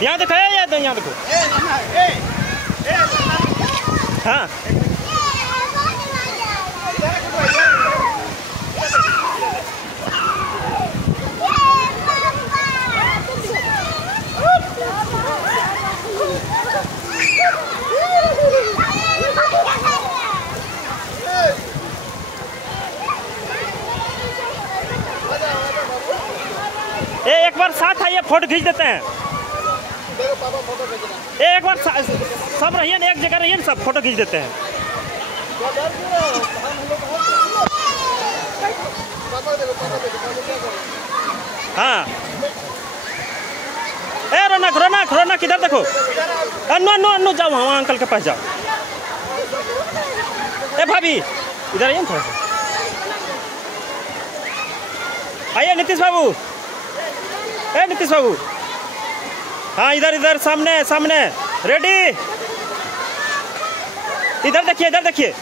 यहाँ देखो, यहाँ देखो। हाँ एक बार साथ आइए, फोटो खींच देते हैं। एक बार सब रहिए ना, एक जगह रहिए ना, सब फोटो खींच देते हैं। हाँ ए रौनक रौनक रौनक इधर देखो। अन्नू अन्नू अन्नू जाओ, वहाँ अंकल के पास जाओ। ए भाभी इधर आइए थोड़ा सा, आइए नीतीश बाबू। ए नीतीश बाबू, हाँ इधर इधर सामने सामने, रेडी। इधर देखिए, इधर देखिए।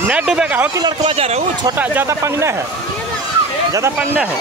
नहीं डूबेगा, हो कि लड़कवा जा रहा है, वो छोटा, ज़्यादा पानी नहीं है, ज़्यादा पानी नहीं है।